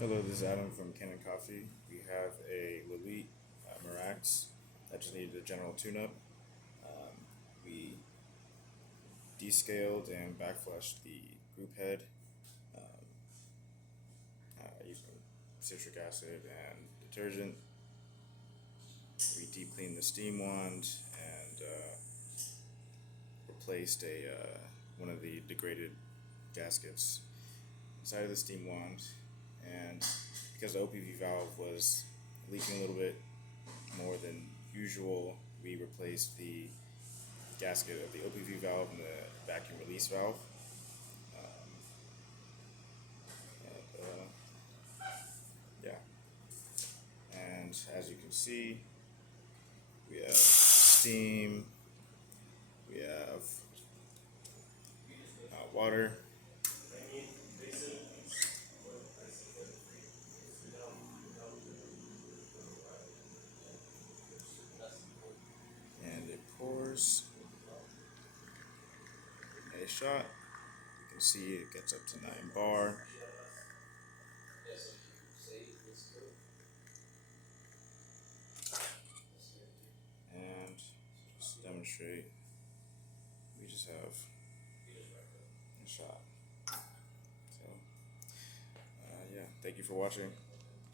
Hello, this is Adam from Kanen Coffee. We have a Lelit Marax that just needed a general tune-up. We descaled and backflushed the group head using citric acid and detergent. We deep cleaned the steam wand and replaced one of the degraded gaskets inside of the steam wand. And because the OPV valve was leaking a little bit more than usual, we replaced the gasket of the OPV valve and the vacuum release valve. Um, yeah, and as you can see, we have steam, we have water, and it pours a shot. You can see it gets up to 9 bar. And just to demonstrate, we just have a shot. So, yeah, thank you for watching.